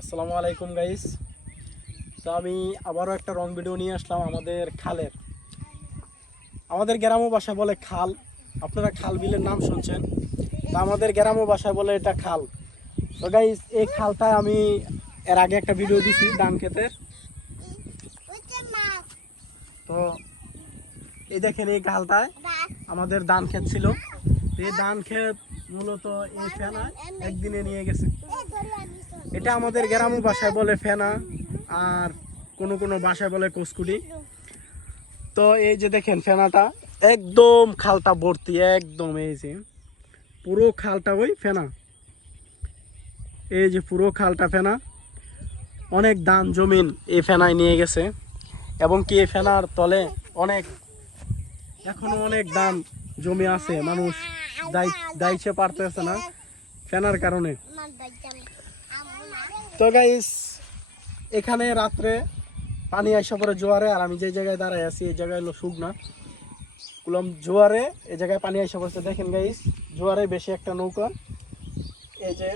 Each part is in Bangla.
আসসালামু আলাইকুম গাইস তো আমি আবারও একটা রং ভিডিও নিয়ে আসলাম আমাদের খালের। আমাদের গ্রাম্য ভাষায় বলে খাল। আপনারা খাল বিলের নাম শুনছেন। তো আমাদের গ্রাম্য ভাষায় বলে এটা খাল। তো গাইস এই খালটায় আমি এর আগে একটা ভিডিও দিছি ধান ক্ষেতের। তো এই দেখেন এই খালটায় আমাদের ধান ক্ষেত ছিল। এই ধান ক্ষেত মূলত এই ফেনা একদিনে নিয়ে গেছে। এটা আমাদের গ্রাম্য ভাষায় বলে ফেনা, আর কোনো কোনো বাসায় বলে কসকুটি। তো এই যে দেখেন ফেনাটা, একদম খালটা ভর্তি, একদম এই যে। পুরো খালটা ওই ফেনা। এই যে পুরো খালটা ফেনা। অনেক দান জমিন এই ফেনায় নিয়ে গেছে। এবং কি এই ফেনার তলে অনেক, এখনও অনেক দান জমি আছে, মানুষ দায় দাইছে পারতেছে না ফেনার কারণে। তো গাইস এখানে রাত্রে পানি আসা পরে জোয়ারে, আর আমি যে জায়গায় দাঁড়ায় আছি, এই জায়গায় হলো শুকনা। কুলম জোয়ারে, এই জায়গায় পানি আসা পড়ছে। দেখেন গাইস জোয়ারে বেশি একটা নৌকা, এই যে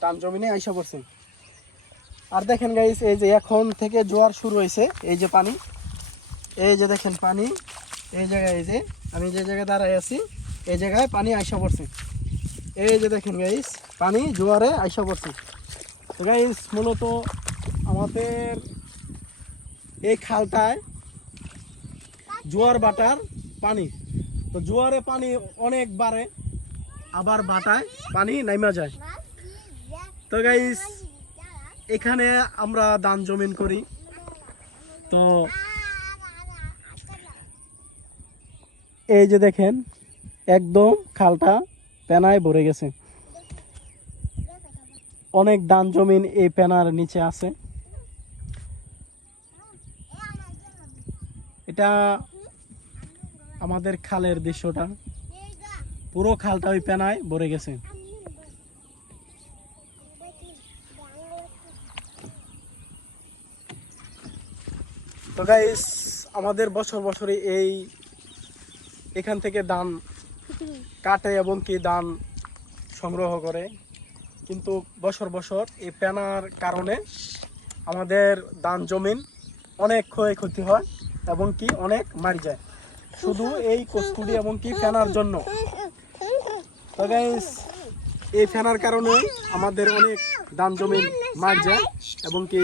টান জমিনে আইসা পড়ছে। আর দেখেন গাইস এই যে এখন থেকে জোয়ার শুরু হয়েছে, এই যে পানি। এই যে দেখেন পানি, এই জায়গায় এই যে, আমি যে জায়গায় দাঁড়ায় আছি, এই জায়গায় পানি আইসা পড়ছে। এই যে দেখেন গাইস পানি জোয়ারে আইসা পড়ছে। গাইস, মূলত আমাদের এই খালটায় জোয়ার বাটার পানি। তো জোয়ারে পানি অনেক বাড়ে, আবার বাটায় পানি নাইমা যায়। তো গাইস, এখানে আমরা দান জমিন করি। তো এই যে দেখেন, একদম খালটা পেনায় ভরে গেছে। অনেক দান জমিন এই পেনার নিচে আছে। এটা আমাদের খালের দৃশ্যটা। পুরো খালটা ওই পেনায় ভরে গেছে। তো গাইস আমাদের বছর বছরই এই এখান থেকে দান কাটে এবং কি দান সংগ্রহ করে। কিন্তু বছর বছর এই পেনার কারণে আমাদের দান জমিন অনেক ক্ষয়ক্ষতি হয় এবং কি অনেক মারি যায়। শুধু এই কস্তুরি এবং কি ফেনার জন্য। এই ফেনার কারণে আমাদের অনেক দান জমিন মার যায় এবং কি